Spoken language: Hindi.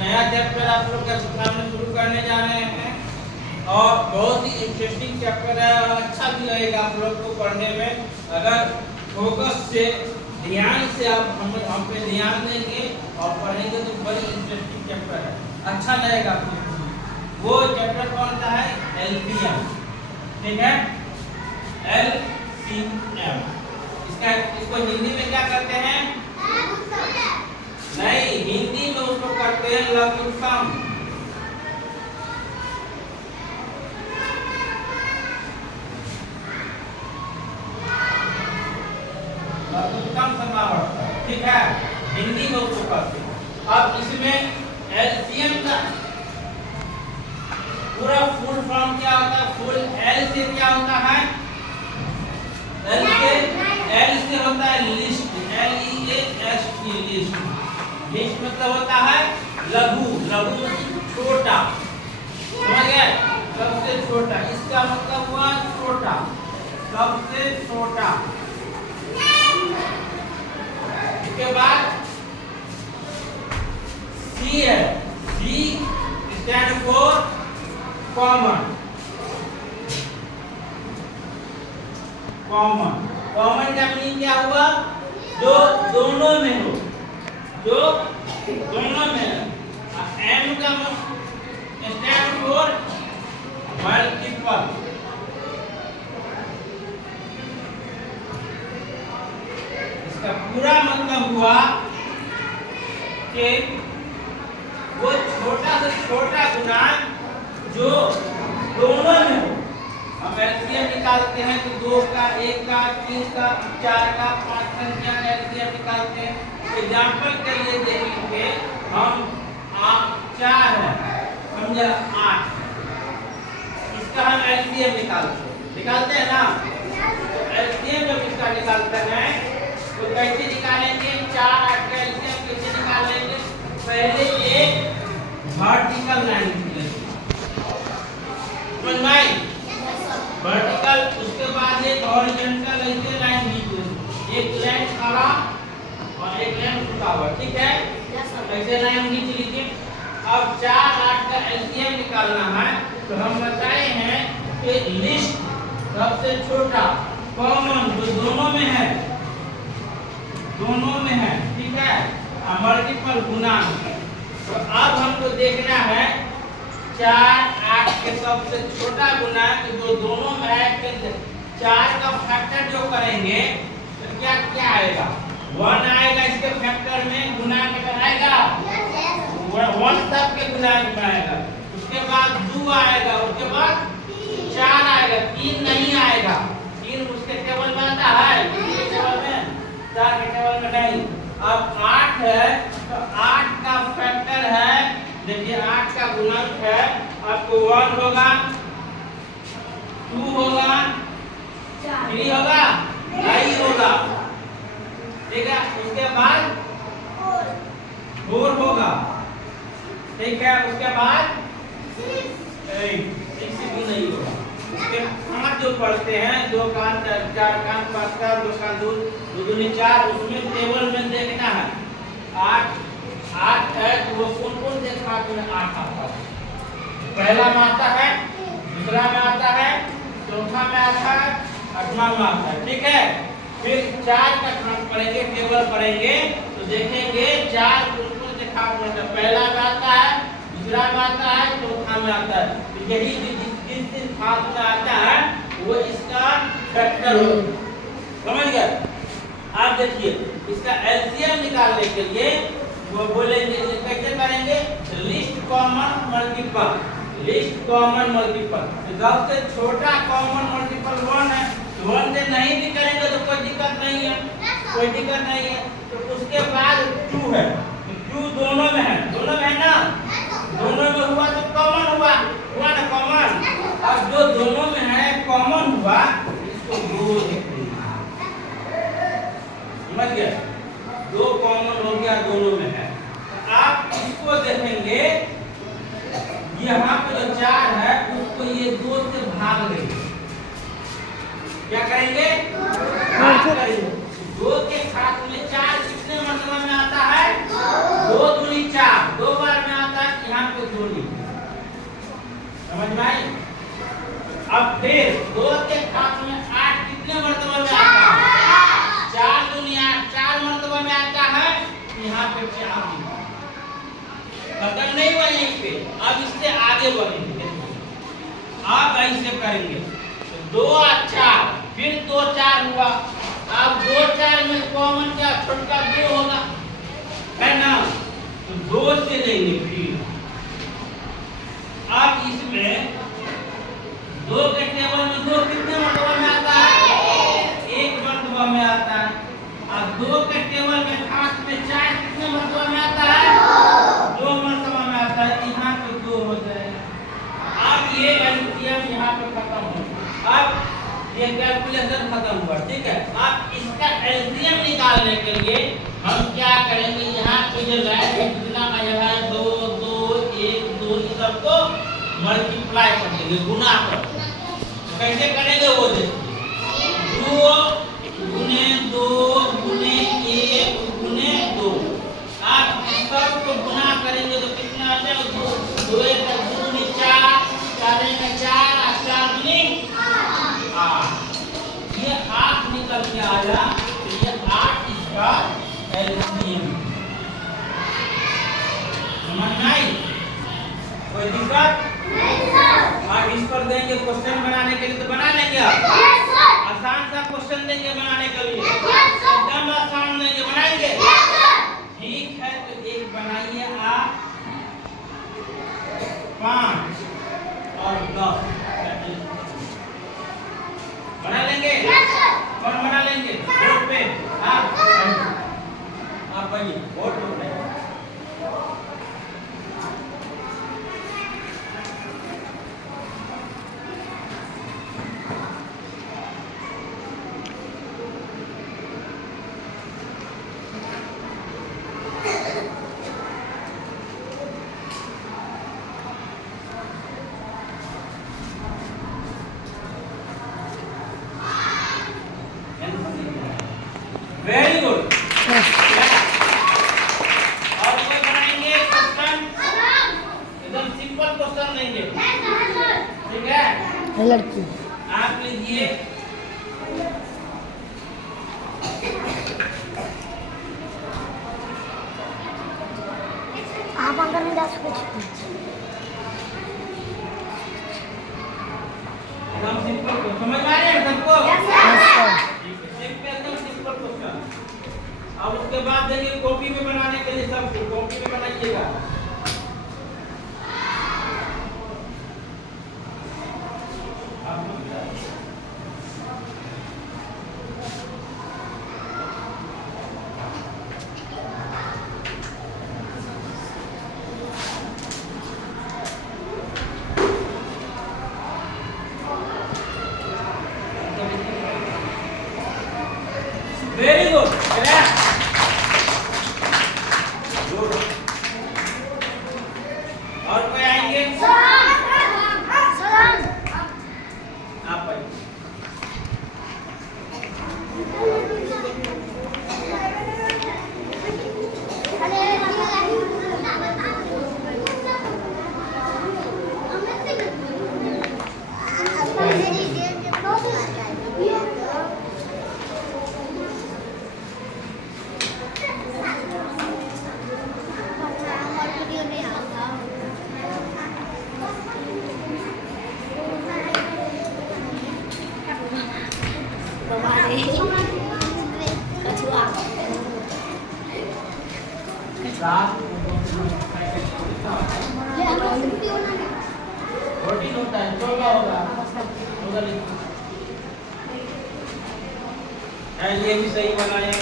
नया चैप्टर आप लोग के सामने शुरू करने जा रहे हैं और बहुत ही इंटरेस्टिंग चैप्टर है और अच्छा भी लगेगा आप लोग को पढ़ने में अगर फोकस से ध्यान से आप हम पे ध्यान देंगे और पढ़ेंगे तो बड़ी इंटरेस्टिंग चैप्टर है, अच्छा लगेगा आपको। वो चैप्टर कौन सा है? एलसीएम, ठीक है, एलसीएम। इसको हिंदी में क्या करते हैं? नहीं, हिंदी में उसको करते हैं लघुत्तम। लघुत्तम समावर्तक, ठीक है, हिंदी में उसको करते हैं। अब इसमें एलसीएम का पूरा फुल फॉर्म क्या होता है? फुल एल से क्या होता है? एल से होता है लिस्ट, LEAST, लिस्ट। लिस्ट मतलब होता है लघु, लघु छोटा, समझ गए? सबसे छोटा, इसका मतलब हुआ छोटा, सबसे छोटा। इसके बाद सी है, C stands for common. Common, common का मीनिंग क्या हुआ? जो दोनों में हो, जो दोनों में है। एम का स्टैंड फॉर मल्टीपल। इसका पूरा मतलब हुआ कि वो छोटा से छोटा गुणांक जो दोनों में हो। हम एलसीएम निकालते हैं तो 2 का, 1 का, 3 का, 4 का, 5 संख्या का एलसीएम निकालते हैं। एग्जाम्पल के लिए देख लीजिए, हम 4 है, समझा, 8, इसका हम एलसीएम निकालते हैं ना। तो एलसीएम जब इसका निकालते हैं तो कैसे निकालेंगे? 4 8 का एलसीएम कैसे निकालेंगे? पहले एक वर्टिकल लाइन खींचेंगे, समझ में आई? वर्टिकल, उसके बाद एक हॉरिजॉन्टल ऐसे लाइन खींचेंगे, एक लाइन खड़ा और एक लाइन झुका हुआ, ठीक है, ऐसे लाइन खींच लीजिए। अब 4 8 का एलसीएम निकालना है तो हम बताए हैं कि लिस्ट सबसे छोटा, कॉमन जो दोनों में है, दोनों में है, ठीक है, मल्टीपल गुणांक। तो अब हमको देखना है 4 8 के सबसे छोटा गुणांक जो दोनों में है, 4 का फैक्टर जो करेंगे तो क्या क्या आएगा? 1 आएगा इसके फैक्टर में, गुणांक में आएगा 1 सब के गुणांक में आएगा। उसके बाद 2 आएगा, उसके बाद 4 आएगा, 3 नहीं आएगा। 3 उसके टेबल में आता है, टेबल में, 4 के टेबल में नहीं। अब 8 है तो 8 का फैक्टर है, देखिए 8 का गुणक है, आपको 1 होगा, 2 होगा, 3 होगा, नहीं होगा, ठीक है। उसके बाद 4 होगा, ठीक है। उसके बाद 6 भी नहीं होगा। उसके 5 जो पढ़ते हैं, 2 का 4 का 5 का 2 का 2 दूनी 4, उसमें टेबल में देखना है 8 है तो वो कौन से खाते में 8 आता है? पहला में आता है, दूसरा में आता है, चौथा में आता है, 8वां में आता है, ठीक है। फिर 4 का खात पढ़ेंगे, टेबल पढ़ेंगे तो देखेंगे 4 कौन से खाते में, पहला में आता है, दूसरा में आता है, चौथा में आता है। तो यही जिस खात में आता है वो इसका फैक्टर हो, समझ गए? आप देखिए इसका एलसीएम निकालने के लिए वो बोलेंगे कैसे करेंगे? List common multiple, list common multiple. सबसे छोटा कॉमन मल्टीपल 1 है, 1 से नहीं भी करेंगे तो कोई दिक्कत नहीं है, कोई दिक्कत नहीं है। तो उसके बाद 2 है, 2 दोनों में है, दोनों में है ना, दोनों में हुआ तो कॉमन हुआ ना कॉमन। अब जो दोनों में है कॉमन हुआ, इसको 2 समझ गया, 2 कॉमन हो गया, दोनों में है। आप इसको देखेंगे, यहाँ पे जो 4 है उसको ये 2 से भाग देंगे, क्या करेंगे? भाग करेंगे। 2 के साथ में 4 कितने मतलब में आता है? 2 समझ में आई? अब फिर 2 के घात में 8 कितने मर्तबा में आता है? 4 दूनी 8, 4 मर्तबा में आता है। यहाँ पे 4 खत्म नहीं हुआ यहीं पे, अब इससे आगे बढ़ेंगे। अब ऐसे करेंगे तो 2 और 4, फिर 2 4 हुआ। अब 2 4 में कॉमन क्या, छोटा 2 होगा, है ना? तो 2 से लेंगे फिर। अब इसमें 2 के टेबल में 2 कितने मर्तबा में आता है? 1 मर्तबा में आता है। अब 2 के टेबल में घात में 4 कितने मर्तबा में आता है? 2 मर्तबा में आता है। यहाँ पे 2 हो जाएगा। अब ये एलसीएम यहाँ पे खत्म हो। अब ये कैलकुलेशन खत्म हुआ, ठीक है। अब इसका एलसीएम निकालने के लिए हम क्या करेंगे, यहाँ पे जो राइट है कितना आया है, 2 2 1 2, इस सबको मल्टीप्लाई कर देंगे, गुना कर। कैसे करेंगे वो देखिए, 2 गुने 2 गुने 1 गुने 2। आप सबको गुना करेंगे तो कितना आ जाएगा, 2 1 2 4, 4 1 4, 4 2 8। ये 8 निकल के आया, तो ये 8 इसका एलसीएम। समझ में आई? कोई दिक्कत नहीं सर। आप इस पर देंगे क्वेश्चन बनाने के लिए, तो बना लेंगे आप? Yes sir. आसान सा क्वेश्चन देंगे बनाने के लिए? Yes sir. एकदम आसान देंगे, बनाएंगे? Yes sir. ठीक है, तो एक बनाइए आप 5 और 10 बना लेंगे? Yes sir. कौन बना लेंगे? बोर्ड पे आप आइए, बोर्ड पे बनाइए। Very good. और कोई बनाएंगे क्वेश्चन? एकदम सिंपल क्वेश्चन देंगे, ठीक है? लड़की आप लीजिए, आप अंदर में 10 कुछ एकदम सिंपल, समझ में आ रहा है सबको? एकदम सिंपल क्वेश्चन। अब उसके बाद देंगे कॉपी में बनाने के लिए, सब कॉपी में बनाइएगा। Very good. और कोई आएंगे? आप आइए। प्रोटीन होता है, 14 होगा, ये भी सही बनाया।